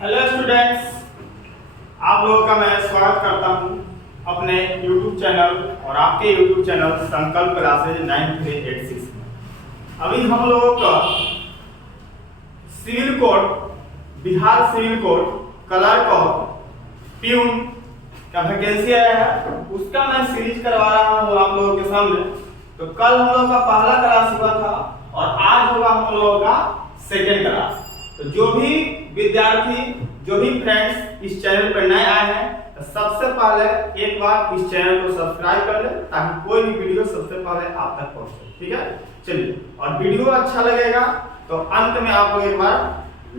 Hello students, आप लोगों का मैं स्वागत करता हूं अपने YouTube चैनल और आपके YouTube चैनल संकल्प क्लासेज 9386 में। अभी हम लोगों का civil code, Bihar civil code clerk और प्यून का वैकेंसी आया है, उसका मैं सीरीज करवा रहा हूँ आप लोगों के सामने। तो कल हम लोगों का पहला क्लास हुआ था और आज होगा हम लोगों का सेकेंड क्लास। तो जो भी विद्यार्थी, जो भी फ्रेंड्स इस चैनल पर नए आए हैं, तो सबसे पहले एक बार इस चैनल को सब्सक्राइब कर ले ताकि कोई भी वीडियो सबसे पहले आप तक पहुंचे। ठीक है, चलिए। और वीडियो अच्छा लगेगा तो अंत में आप लोग एक बार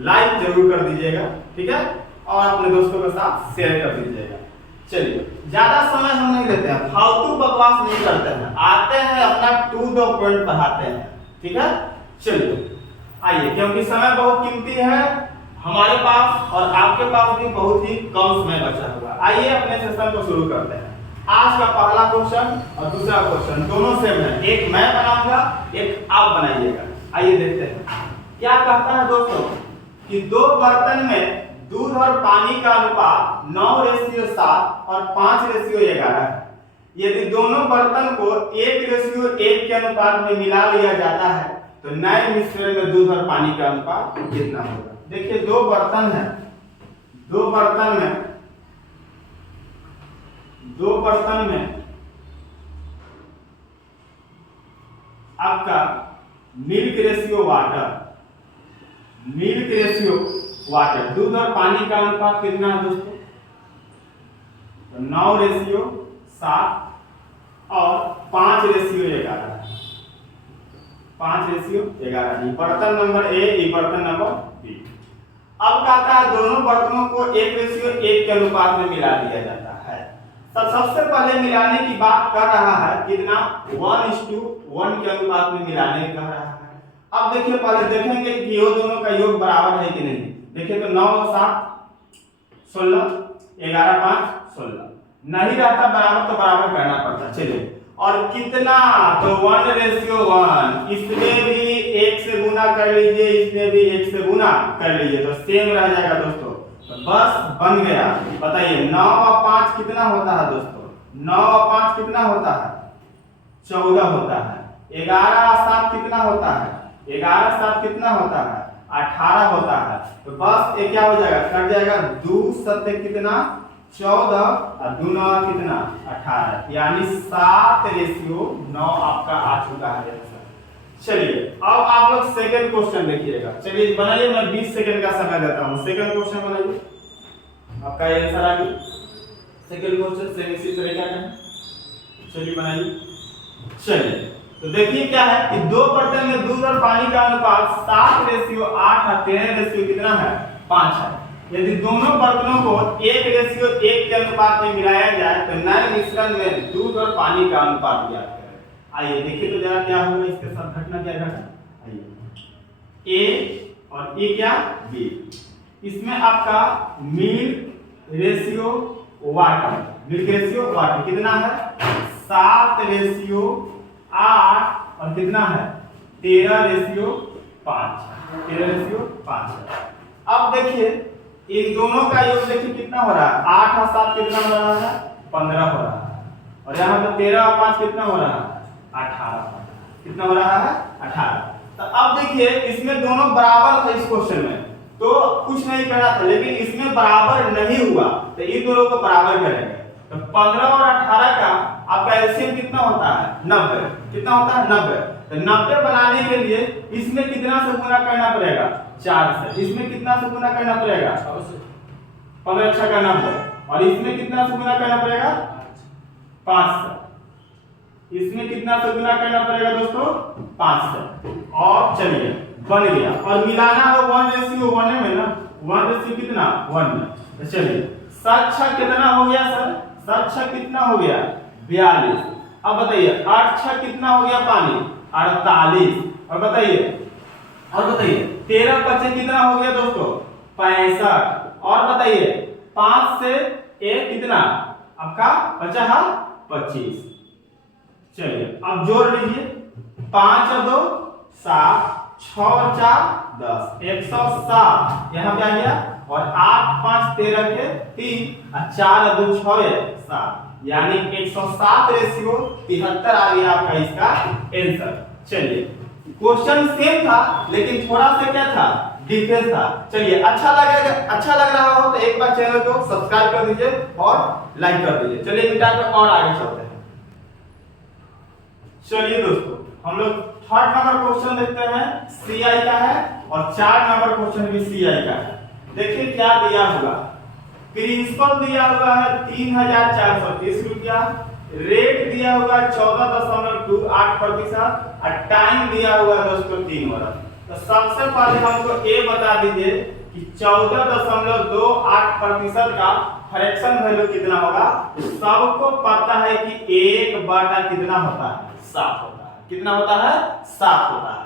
लाइक जरूर कर दीजिएगा, ठीक है, और अपने दोस्तों के साथ शेयर कर दीजिएगा। चलिए, ज्यादा समय हम नहीं लेते हैं, फालतू बकवास नहीं करते हैं, आते हैं अपना टू द पॉइंट पढ़ाते हैं। ठीक है, चलिए आइए, क्योंकि समय बहुत कीमती है हमारे पास और आपके पास भी बहुत ही कम समय बचा हुआ। आइए अपने सेशन को शुरू करते हैं। आज का पहला क्वेश्चन और दूसरा क्वेश्चन दोनों सेम है, एक मैं बनाऊंगा, एक आप बनाइएगा। आइए देखते हैं क्या कहता है दोस्तों कि दो बर्तन में दूध और पानी का अनुपात 9:7 और 5:11 है। यदि दोनों बर्तन को 1:1 के अनुपात में मिला लिया जाता है तो नए मिश्रण में दूध और पानी का अनुपात कितना होगा। देखिए, दो बर्तन है, दो बर्तन में आपका मिल्क रेशियो वाटर, दूध और पानी का अनुपात कितना है दोस्तों? तो 9:7 और 5:11। 5:11। बर्तन नंबर ए, ये बर्तन नंबर बी। अब कहता है दोनों बर्तनों को 1:1 के अनुपात में मिला दिया जाता है। तो सबसे पहले मिलाने की बात कर रहा है, कितना? 1:1 के अनुपात में मिलाने कह रहा है। अब देखिए, पहले देखेंगे कि ये दोनों का योग बराबर है कि नहीं। देखिए, तो 9 और 7 16, 11 5 16 नहीं रहता बराबर, तो बराबर करना पड़ता। चलिए, और कितना? तो 1:1। इसमें भी 1 से गुना कर लीजिए, इसमें भी 1 से गुना कर लीजिए, तो सेम रह जाएगा दोस्तों। तो बस बन गया। बताइए 9 और 5 कितना होता है दोस्तों? 9 और 5 कितना होता है? 14 होता है। 11 और 7 कितना होता है? 11 7 कितना होता है? 18 होता है। तो बस ये क्या हो जाएगा? कट जाएगा। 2 7 कितना? 14 और 2 9 कितना? 18, यानी 7:9 आपका आ चुका है। चलिए, अब आप लोग सेकंड क्वेश्चन देखिएगा। चलिए बनाइए, मैं 20 सेकंड का समय देता हूं। सेकंड क्वेश्चन बनाइए, आपका ये आंसर आ गया। सेकंड क्वेश्चन सेम इसी तरह क्या है। चलिए बनाइए। चलिए, तो देखिए क्या है कि दो बर्तन में दूध और पानी का अनुपात 7:8 और 13 कितना है? 5 है। यदि दोनों बर्तनों को 1:1 के अनुपात में मिलाया जाए तो नए मिश्रण में दूध और पानी का अनुपात ज्ञात करें। आइए देखिए तो जरा क्या होगा, इसके साथ घटना क्या घटा। आइए, ए और ए क्या? बी। इसमें आपका मिल्क रेशियो वाटर कितना है? 7:8 और कितना है? 13:5। 13:5 है। अब देखिए इन दोनों का योग देखिए कितना हो रहा है? 8 और 7 कितना हो रहा है? 15 हो रहा है। और यहाँ पे 13 और 5 कितना हो रहा है? 18। कितना हो रहा है? 18। तो अब देखिए इसमें दोनों बराबर था इस क्वेश्चन में, तो कुछ नहीं करना था, लेकिन इसमें बराबर नहीं हुआ तो इन दोनों को बराबर करेंगे। तो 15 और 18 का आपका एलसीएम कितना होता है? 90। कितना होता है? 90। तो 90 बनाने के लिए इसमें कितना से गुना करना पड़ेगा? 4 से। इसमें कितना से गुना करना पड़ेगा? 15 6 का 90। और इसमें कितना से गुना करना पड़ेगा? 5 से। इसमें कितना से गुना करना पड़ेगा दोस्तों? 5 से। और चलिए बन गया। और मिलाना है 1:1 में ना, 1 कितना? 1 में। तो चलिए 7 6 कितना हो गया सर? 7 6 कितना हो गया? 42। अब बताइए 8 6 कितना हो गया? पानी 48। और बताइए 13 बचे कितना हो गया दोस्तों? 65। और बताइए 5 से 1 कितना आपका बचा है? 25। चलिए अब जोड़ लीजिए। 5 और 2 7, 6 और 4 10, 107। यहाँ पे आ गया और 8 5 13 के 3 और 4 2 6 है 7, यानी 107 रेशियो 73 आ गया आपका इसका आंसर। चलिए क्वेश्चन सेम था लेकिन थोड़ा सा क्या था, डिफरेंस था। चलिए अच्छा लग रहा हो तो एक बार चैनल को सब्सक्राइब कर दीजिए और लाइक कर दीजिए। चलिए मिटा के और आगे चलते हैं। चलिए दोस्तों हम लोग थर्ड नंबर क्वेश्चन देखते हैं, सीआई का है और 4 नंबर क्वेश्चन भी सीआई का है। देखिए क्या दिया हुआ, प्रिंसिपल दिया हुआ है 3430 रुपया, रेट दिया हुआ है 14.28% और टाइम दिया हुआ है दोस्तों 3 वर्ष। तो सबसे पहले हमको ये बता दीजिए कि 14.28% का फ्रैक्शन वैल्यू कितना होगा। सबको पता है कि 1 बटा कितना होता है, 7 होता है। कितना होता है, 7 होता है।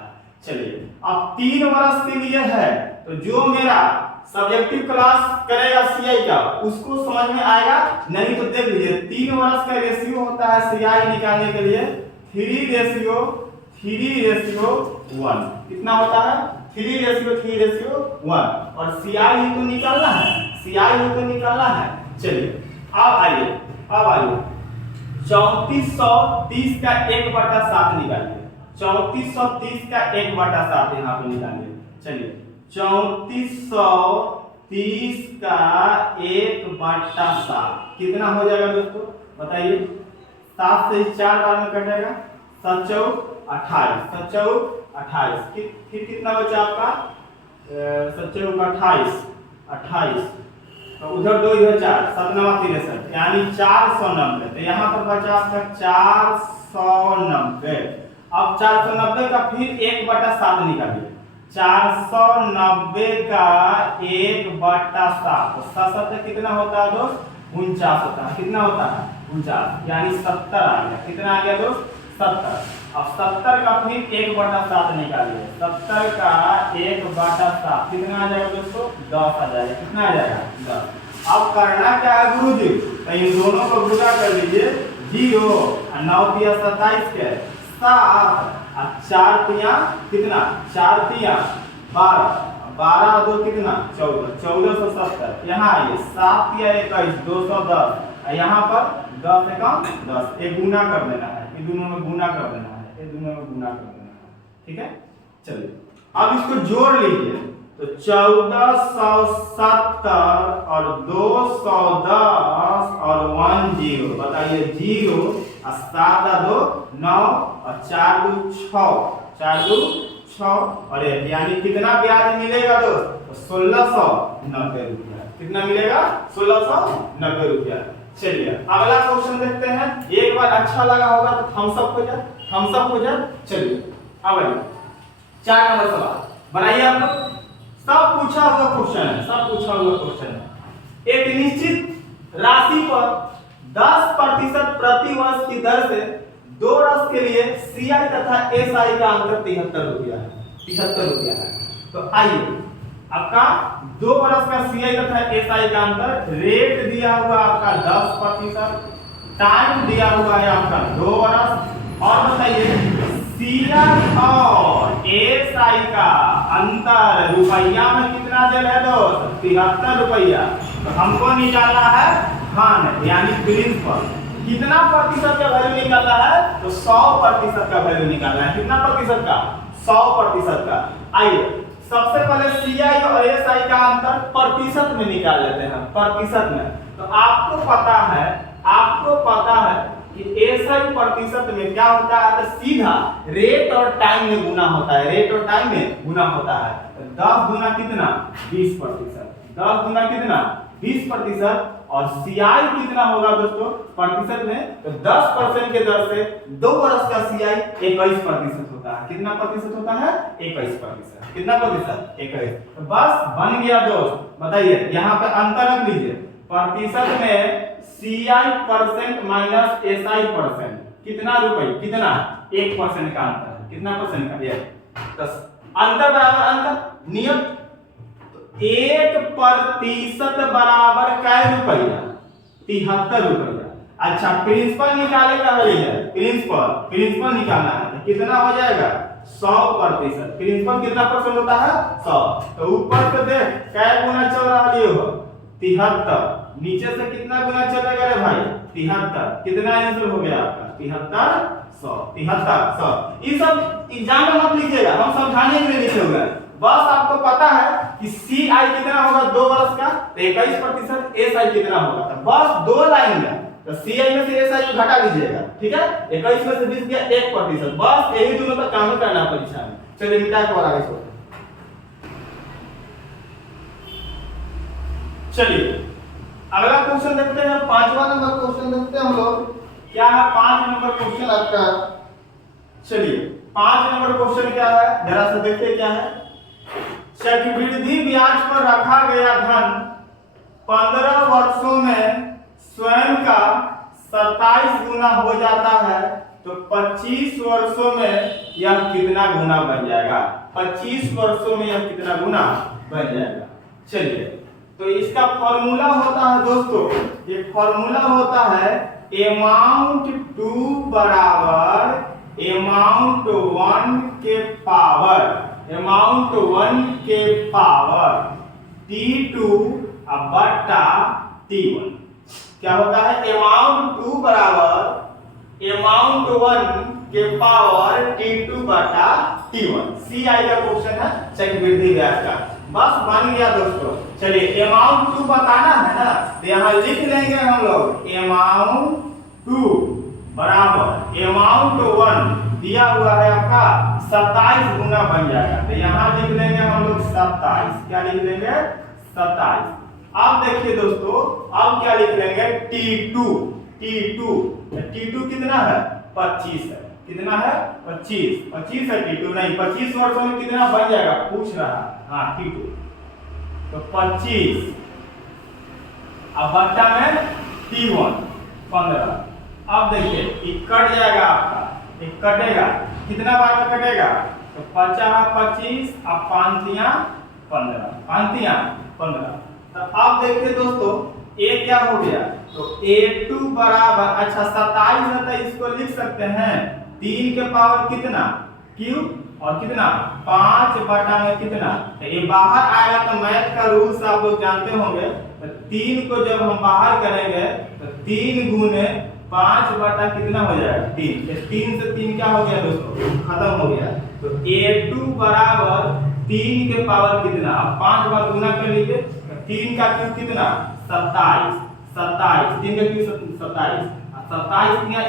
चलिए अब 3 वर्ष के लिए है तो जो मेरा सब्जेक्टिव क्लास करेगा सीआई का उसको समझ में आएगा, नहीं तो देख लीजिए 3 वर्ष का रेशियो होता है सीआई निकालने के लिए 3:1। कितना होता है, 3:1 और सीआई ही तो निकालना है, सीआई ही तो निकालना है। चलिए अब आइए 3430 का 1/7 निकालिए, 3430 का 1/7 यहाँ पे निकालिए। चलिए 3430 का 1/7 कितना हो जाएगा दोस्तों बताइए। 7 से 4 बार में कटेगा, 7 चौक 28, 7 चौक 28, फिर कितना बचा आपका 7 चौक 28, तो उधर 2 इधर 4, 7 9 63, यानी 490। तो यहाँ पर बचा आपका 490। अब 490 का फिर 1/7 निकालिए, 490 का 1/7 तो 7 कितना होता है दोस्त, 49 होता है। कितना होता है, 49, यानी 70 आ गया। कितना आ गया दोस्त, 70। अब 70 का फिर 1/7 निकालिए, 70 का 1/7 कितना आ जाएगा दोस्तों, 10 आ जाएगा। कितना आ जाएगा, 10। अब करना क्या है गुरुजी, तो इन दोनों को गुणा कर लीजिए, 0 और 9 तिया 27 के 7 और 4 तिया कितना, 4 तिया 12, 12 और 2 कितना 14, 1470। यहाँ आइए 7 तिया 21, 210, यहाँ पर 10 से कम 10, एक गुना कर देना है, ये दोनों में गुना कर देना है, ये दोनों में गुना कर देना है। ठीक है, चलिए अब इसको जोड़ लीजिए, तो 1470 और 210 और 10 बताइए 0 और 7 और 2 9 और 4 2 6, 4 2 6 और 1, यानी कितना ब्याज मिलेगा दोस्त, तो 1690 रुपया। कितना मिलेगा, 1690 रुपया। चलिए अगला क्वेश्चन देखते हैं। एक बार अच्छा लगा होगा तो थम्स अप हो जाए, थम्स अप हो जाए। चलिए अब 4 नंबर सवाल बनाइए आप लोग। सब पूछा हुआ क्वेश्चन है, सब पूछा हुआ क्वेश्चन है। एक निश्चित राशि पर 10% प्रति वर्ष की दर से 2 वर्ष के लिए सीआई तथा एसआई का अंतर 73 रुपया है, 73 रुपया है। तो आइए आपका 2 वर्ष का सीआई तथा एसआई का अंतर, रेट दिया हुआ आपका 10%, टाइम दिया हुआ है आपका 2 वर्ष, और बताइए सीआई और एसआई का अंतर रुपया में कितना दिया है दोस्त, 73 रुपया। तो हमको निकालना है धन यानी प्रिंसिपल। कितना प्रतिशत का वैल्यू निकालना है, तो 100% का वैल्यू निकालना है। कितना प्रतिशत का, 100% का। आइए सबसे पहले सीआई और एसआई का अंतर प्रतिशत में निकाल लेते हैं, प्रतिशत में। तो आपको पता है कि एसआई प्रतिशत में क्या होता है, तो सीधा रेट और टाइम में गुना होता है, रेट और टाइम में गुना होता है। तो 10 गुना कितना, 20%, 10 गुना कितना, 20%। और सीआई कितना होगा दोस्तों प्रतिशत में, तो 10% के दर से 2 वर्ष का सीआई 21% होता है। कितना प्रतिशत होता है, 21%। कितना प्रतिशत, 21। तो बस बन गया दोस्त। बताइए यहाँ पे अंतर रख लीजिए, प्रतिशत में CI percent minus SI percent कितना रुपए, कितना 1% का अंतर है। कितना परसेंट का, 1। तो अंतर बराबर अंतर, नियम 1% बराबर कै रुपया, 73 रुपया। अच्छा प्रिंसिपल निकाले का है, प्रिंसिपल निकालना है तो कितना हो जाएगा, 100%। प्रिंसिपल कितना परसेंट होता है, 100। तो ऊपर से देख कै गुना चल रहा कितना लिए हो 73, नीचे से कितना गुना चलेगा रे भाई 73, कितना आंसर हो गया आपका 7300। ये सब एग्जाम में मत लिखिएगा, हम समझाने के लिए लिखे हुए हैं। बस आपको पता है कि सी आई कितना होगा 2 वर्ष का, तो 21% एस आई कितना होगा, तो बस 2 लाइन में तो सी आई में से एस आई घटा लीजिएगा, ठीक है। 21 में से 20 गया 1%, बस यही दोनों का काम करना परीक्षा में। चलिए मिटा के और आगे चलो। चलिए अगला क्वेश्चन देखते हैं, 5वां नंबर क्वेश्चन देखते हैं हम लोग। क्या है 5 नंबर क्वेश्चन आपका? चलिए 5 नंबर क्वेश्चन क्या है जरा से देखिए क्या है। चक्रवृद्धि ब्याज पर रखा गया धन 15 वर्षों में स्वयं का 27 गुना हो जाता है, तो 25 वर्षों में यह कितना गुना बन जाएगा? 25 वर्षों में यह कितना गुना बन जाएगा? चलिए तो इसका फॉर्मूला होता है दोस्तों, ये फॉर्मूला होता है अमाउंट टू बराबर अमाउंट 1 के पावर अमाउंट 1 के पावर T2 बटा T1। क्या होता है? अमाउंट 2 बराबर अमाउंट 1 के पावर T2 बटा T1। सी आई का क्वेश्चन है चक्रवृद्धि ब्याज का, बस बन गया दोस्तों। चलिए अमाउंट 2 बताना है ना, तो यहाँ लिख लेंगे हम लोग अमाउंट 2 बराबर अमाउंट 1 दिया हुआ है आपका 27 गुना बन जाएगा, तो यहाँ लिख लेंगे हम लोग 27। क्या लिख लेंगे? 27। अब देखिए दोस्तों, अब क्या लिख लेंगे? T2 कितना है? 25 है। कितना है? 25 है T2, नहीं 25 वर्षों में कितना बन जाएगा पूछ रहा है। हाँ T2 तो 25, अब बट्टा में T1 15। अब देखिए ये कट जाएगा आपका, ये कटेगा कितना बार में कटेगा? तो 50 25, अब 5 15। तो अब देखिए दोस्तों ए क्या हो गया? तो A2 बराबर, अच्छा 27 है तो इसको लिख सकते हैं 3 के पावर कितना Q और कितना 5 बटा में कितना, तो ये बाहर आएगा तो मैथ का रूल्स आप लोग जानते होंगे। तो 3 को जब हम बाहर करेंगे तो 3 गुने 5 बटा कितना हो जाएगा 3, 3 से 3 क्या हो गया दोस्तों? खत्म हो गया। तो A2 बराबर 3 के पावर कितना, अब 5 बार गुना कर लीजिए, 3 का क्यूब कितना 27, 3 का क्यूब 27, 27 या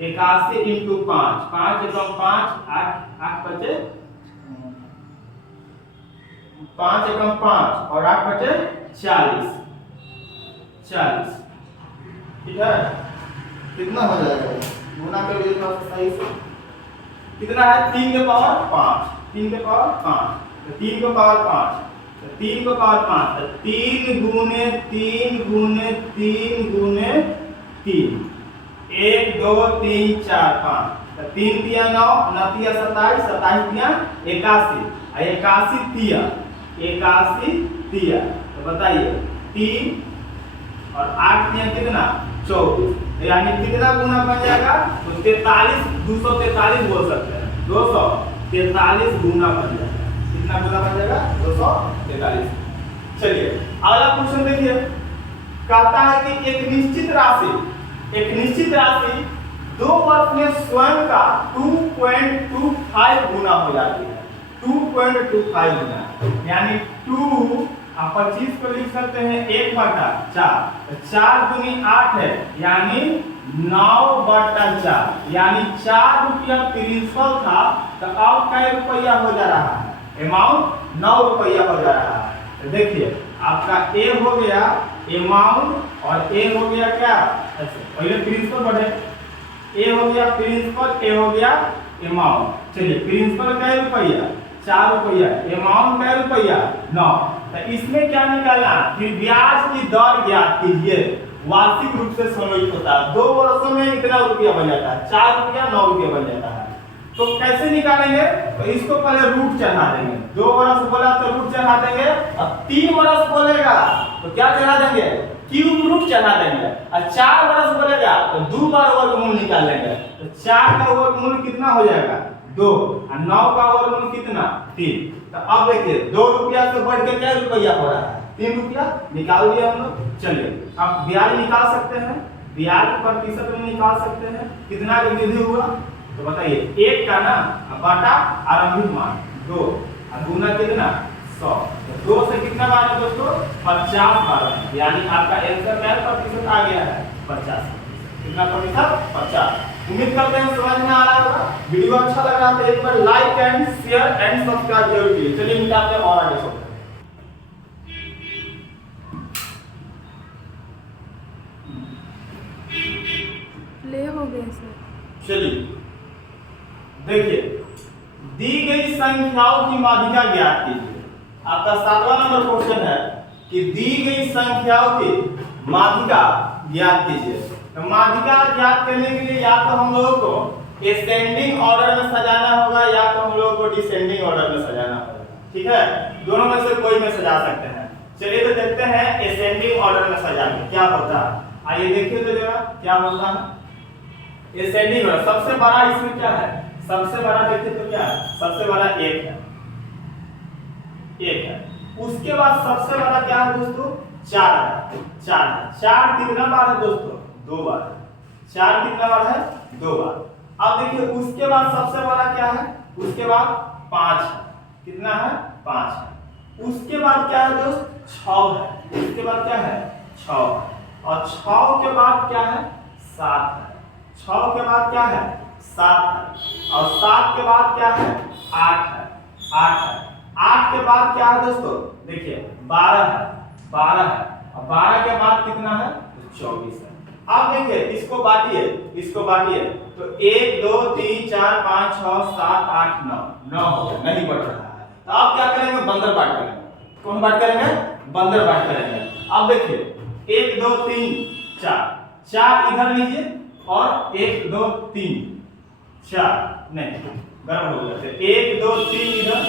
81 इंटू 5, 5 एकम 5 8 बचे 5 एकम 5 और 8 बचे 40। ठीक है, कितना हो जाएगा गुना कर लीजिए थोड़ा सा सही से। कितना है? 3 के पावर 5, 3 के पावर 5, तो 3 को पावर 5, तो 3 को पावर 5, तो 3 गुने 3 गुने 3 गुने 3, 1 2 3 4 5, तो 3 तिया 9, 9 तिया 27, 27 तिया 81, 81 तिया, तो बताइए 3 और 8 तिया कितना 24, यानी कितना गुना बन जाएगा? तो 43, 243 बोल सकते हैं, 243 गुना बन जाएगा। कितना गुना बन जाएगा? 243। चलिए अगला क्वेश्चन देखिए, कहता है कि एक निश्चित राशि 2 वर्ष में स्वयं का 2.25 गुना हो जाती है। 2.25 गुना, यानी 2 आप 25 को लिख सकते हैं 1 बटा 4, तो 4 दूनी 8 है, यानी 9 बटा 4, यानी 4 रुपया प्रिंसिपल था, तो अब क्या रुपया हो जा रहा है? अमाउंट 9 रुपया हो जा रहा है। तो देखिए आपका ए हो गया अमाउंट और ए हो गया क्या? पहले प्रिंसिपल बढ़े, ए हो गया प्रिंसिपल, ए हो गया अमाउंट। चलिए प्रिंसिपल क्या रुपया 4 रुपया, अमाउंट क्या रुपया 9, तो इसमें क्या निकालना? फिर ब्याज की दर ज्ञात कीजिए। वार्षिक रूप से समायोजित होता है, 2 वर्षों में इतना रुपया बन जाता है, 4 रुपया 9 रुपया बन जाता है। तो कैसे निकालेंगे? तो इसको पहले रूट चढ़ा देंगे। 2 वर्ष बोला तो रूट चढ़ा देंगे, और 3 वर्ष बोलेगा तो क्या चढ़ा देंगे? क्यूब रूट चढ़ा देंगे, और 4 वर्ष बोलेगा तो 2 बार वर्गमूल निकाल लेंगे। तो 4 का वर्गमूल कितना हो जाएगा? 2 और 9 का वर्गमूल कितना 3। तो अब देखिए 2 रुपया से बढ़ के क्या रुपया हो रहा है 3 रुपया निकाल दिया हम लोग। चलिए अब ब्याज निकाल सकते हैं, ब्याज प्रतिशत में निकाल सकते हैं कितना वृद्धि हुआ। तो बताइए 1 का ना बटा आरंभिक मान 2 और गुना कितना 100। तो 2 से कितना बार है दोस्तों 50 बार है, यानी आपका आंसर क्या प्रतिशत आ गया है 50। कितना प्रतिशत 50। उम्मीद करते हैं समझ में आ रहा होगा। वीडियो अच्छा लग रहा है तो एक बार like and share and subscribe जरूर कीजिए। चलिए मिलते हैं और आगे चलते हैं। प्ले हो गए सर। चलिए देखिए दी गई संख्याओं की माध्यिका ज्ञात कीजिए। आपका 7वां नंबर क्वेश्चन है कि दी गई संख्याओं की माध्यिका ज्ञात कीजिए। तो माध्यिका ज्ञात करने के लिए या तो हम लोगों को असेंडिंग ऑर्डर में सजाना होगा या तो हम लोगों को डिसेंडिंग ऑर्डर में सजाना होगा। ठीक है, दोनों में से कोई में सजा सकते हैं। चलिए तो देखते हैं असेंडिंग ऑर्डर में सजाने क्या होता है। आइए देखिए तो जरा क्या होता है असेंडिंग ऑर्डर। सबसे बड़ा इसमें क्या है, सबसे बड़ा देखिए तो क्या है, सबसे बड़ा 1 है, 1 है। उसके बाद सबसे बड़ा क्या है दोस्तों 4 है, 4 है। 4 कितना बार है दोस्तों 2 बार है। 4 कितना बार है 2 बार। अब देखिए उसके बाद सबसे बड़ा क्या है, उसके बाद 5 है, कितना है 5 है। उसके बाद क्या है दोस्त 6 है, उसके बाद क्या है 6 है। और 6 के बाद क्या है 7 है, 6 के बाद क्या है 7 है। और 7 के बाद क्या है 8 है, 8 है। 8 के बाद क्या है दोस्तों देखिए 12 है, 12 है। और 12 के बाद कितना है 24 है। अब देखिए इसको बांटिए, इसको बांटिए तो 1 2 3 4 5 6 7 8 9 9 हो गया, नहीं बढ़ रहा है। तो अब क्या करेंगे बंदर बाट करेंगे। कौन बाट करेंगे बंदर बाट करेंगे। अब देखिए 1 2 3 4, 4 इधर लीजिए और 1 2 3 4 नहीं गरम हो गया। 1 2 3 इधर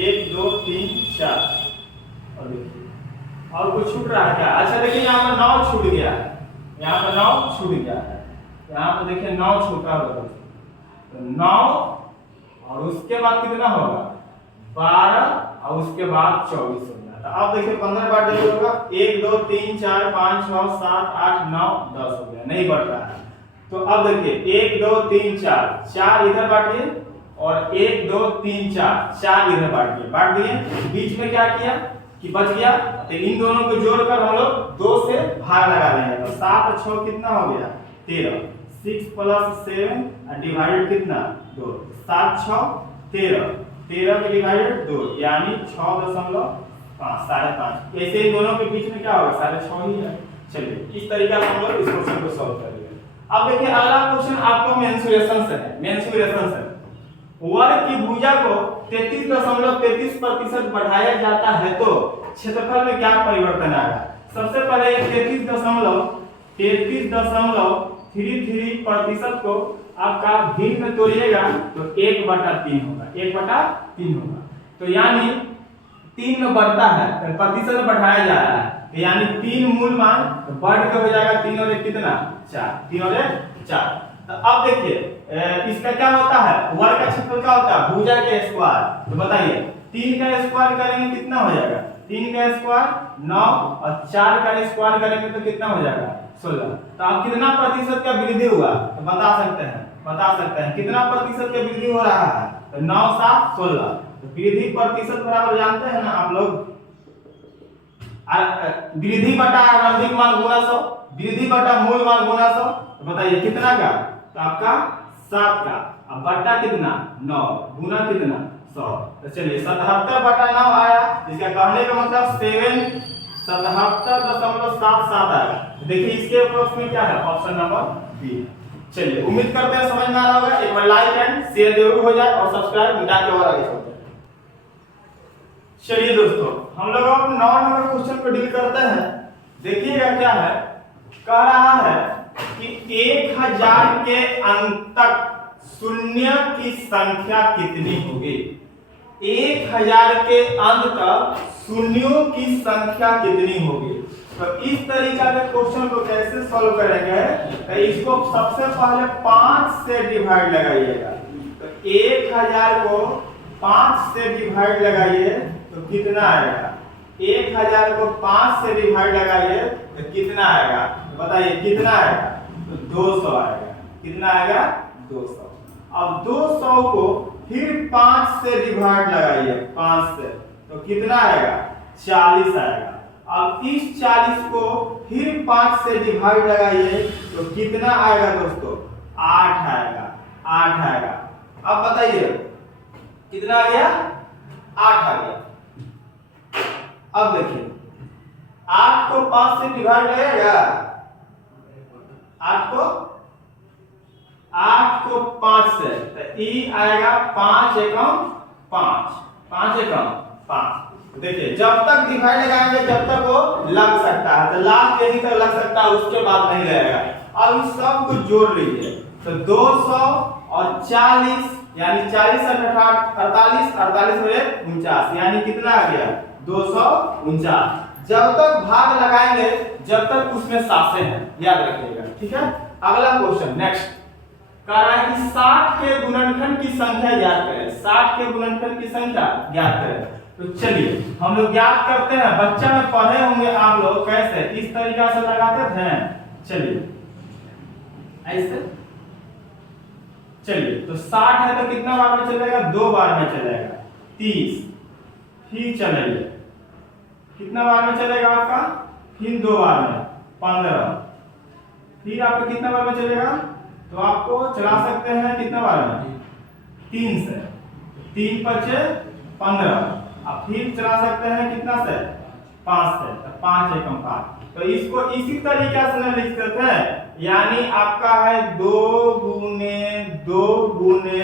1 2 3 4 और देखिए और कुछ छूट रहा है क्या। अच्छा देखिए यहाँ पर 9 छूट गया है, यहाँ पर 9 छूट गया है। यहाँ पर देखिए 9 छूटा होगा तो 9 और उसके बाद कितना होगा 12 और उसके बाद 24 होगा। तो अब देखिए 15 बार डिवाइड होगा 1 2 3 4 5 6 7 8 9 10 हो गया, नहीं बढ़ रहा है। तो अब देखिए 1 2 3 4, 4 इधर बांटिए और 1 2 3 4, 4 इधर बांटिए, बांट दिए। बीच में क्या किया कि बच गया, तो इन दोनों को जोड़कर हम लोग 2 से भाग लगा देंगे। तो 7 और 6 कितना हो गया 13, 6 + 7 डिवाइडेड कितना 2, 7 6 13, 13 के डिवाइडेड 2 यानी 6.5, 5.5। ऐसे इन दोनों के बीच में क्या होगा 6.5 ही है। चलिए इस तरीके से हम लोग इस क्वेश्चन को सॉल्व करेंगे। अब देखिए अगला क्वेश्चन आपको मेंसुरेशन से है, मेंसुरेशन से वर्ग की भुजा को 33.33% बढ़ाया जाता है तो क्षेत्रफल में क्या परिवर्तन आएगा। सबसे पहले 33.33% को आपका भिन्न में तोड़िएगा तो 1/3 होगा, 1/3 होगा। तो यानी 3 में बढ़ता है, प्रतिशत में बढ़ाया जा रहा है, तो यानी 3 मूल मान तो बढ़ के हो जाएगा 3 और 1 कितना 4, 3 और 1 4। तो अब देखिए इसका क्या होता है वर्ग का क्षेत्रफल क्या होता है भुजा के स्क्वायर। तो बताइए 3 का स्क्वायर करेंगे कितना हो जाएगा 3 का स्क्वायर 9 और 4 का स्क्वायर करेंगे तो कितना हो जाएगा 16। तो अब कितना प्रतिशत का वृद्धि हुआ तो बता सकते हैं कितना प्रतिशत का वृद्धि हो रहा है। तो 9 7 16। तो वृद्धि प्रतिशत बराबर जानते हैं ना आप लोग, वृद्धि बटा आरंभिक मान गुना 100, वृद्धि बटा मूल मान गुना 100। तो बताइए कितना का तो आपका 7 का, अब बटा कितना 9 गुना कितना 100। तो चलिए 77/9 आया, इसका कहने का मतलब 77.77 आएगा। देखिए इसके अप्रोक्स में क्या है ऑप्शन नंबर बी। चलिए उम्मीद करते हैं समझ में आ रहा होगा। एक बार लाइक एंड शेयर जरूर हो जाए और सब्सक्राइब मिटा के और आगे चलते हैं। चलिए दोस्तों हम लोग अब 9 नंबर क्वेश्चन को डील करते हैं। देखिएगा क्या है, कह रहा है कि 1000 के अंत तक शून्य की संख्या कितनी होगी। 1000 के अंत तक शून्यों की संख्या कितनी होगी। तो इस तरीका के क्वेश्चन को कैसे सॉल्व करेंगे, तो इसको सबसे पहले 5 से डिवाइड लगाइएगा। तो 1000 को 5 से डिवाइड लगाइए तो कितना आएगा, 1000 को 5 से डिवाइड लगाइए तो कितना आएगा, बताइए कितना आएगा, तो 200 आएगा। कितना आएगा, 200। अब 200 को फिर 5 से डिवाइड लगाइए, 5 से, तो कितना आएगा, 40 आएगा। अब इस 40 को फिर 5 से डिवाइड लगाइए तो कितना आएगा दोस्तों, 8 आएगा, 8 आएगा। अब बताइए कितना आ गया, 8 आ गया। अब देखिए 8 को 5 से डिवाइड लगेगा, 8 को 5 से, तो ई आएगा 5 एकम 5, 5 एकम 5। देखिए जब तक डिवाइड लगाएंगे जब तक वो लग सकता है, तो लास्ट यही तक लग सकता है, उसके बाद नहीं लगेगा। अब इस सब को जोड़ लीजिए, तो 200 और 40 यानी 40 48, 48 और 49 यानी कितना आ गया, 249। जब तक भाग लगाएंगे जब तक उसमें सासें हैं, याद रखिएगा, ठीक है। अगला क्वेश्चन नेक्स्ट कह रहा है कि 60 के गुणनखंड की संख्या ज्ञात करें। 60 के गुणनखंड की संख्या ज्ञात करें। तो चलिए हम लोग ज्ञात करते हैं, बच्चा में पढ़े होंगे आप लोग कैसे, इस तरीका से लगाते थे। चलिए ऐसे, चलिए तो 60 है तो कितना बार में चलेगा, 2 बार में चलेगा। 30 फिर चलिए कितना बार में चलेगा आपका, फिर 2 बार में 15, फिर आपका कितना बार में चलेगा, तो आपको चला सकते हैं कितना बार में, 3 से, 3 5 15। अब फिर चला सकते हैं कितना से, 5 से, तो 5 एकम 5। तो इसको इसी तरीका से लिख सकते हैं, यानी आपका है 2 गुने 2 गुने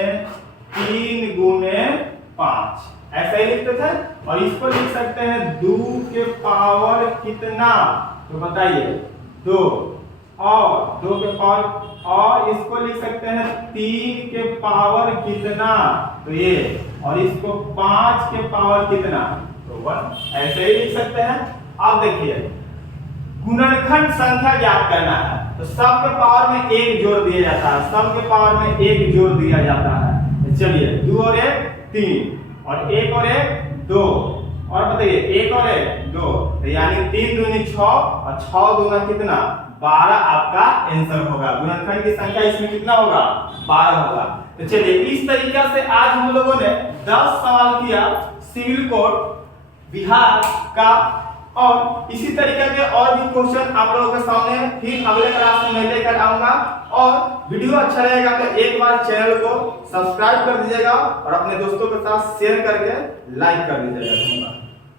3 गुने 5, ऐसा ही लिखते थे। और इसको लिख सकते हैं 2 के पावर कितना, तो बताइए 2, और 2 के पावर, और इसको लिख सकते हैं 3 के पावर कितना, तो ये, और इसको 5 के पावर कितना, तो 1, ऐसे ही लिख सकते हैं। अब देखिए गुणनखंड संख्या ज्ञात करना है, तो सब के पावर में 1 जोड़ दिया जाता है, सब के पावर में 1 जोड़ दिया जाता है। तो चलिए 2 और 1 3, और 1 और 1 2, और बताइए 1 और 1 2, तो यानी 3 दूनी 6 और 6 दूना कितना, 12 आपका आंसर होगा। गुणनखंड की संख्या इसमें कितना होगा, 12 होगा। तो चलिए इस तरीका से आज हम लोगों ने 10 सवाल किया सिविल कोड बिहार का, और इसी तरीके के और भी क्वेश्चन आप लोगों के सामने फिर अगले क्लास में मैं लेकर आऊंगा। और वीडियो अच्छा रहेगा तो एक बार चैनल को सब्सक्राइब कर दीजिएगा और अपने दोस्तों के साथ शेयर करके लाइक कर दीजिएगा।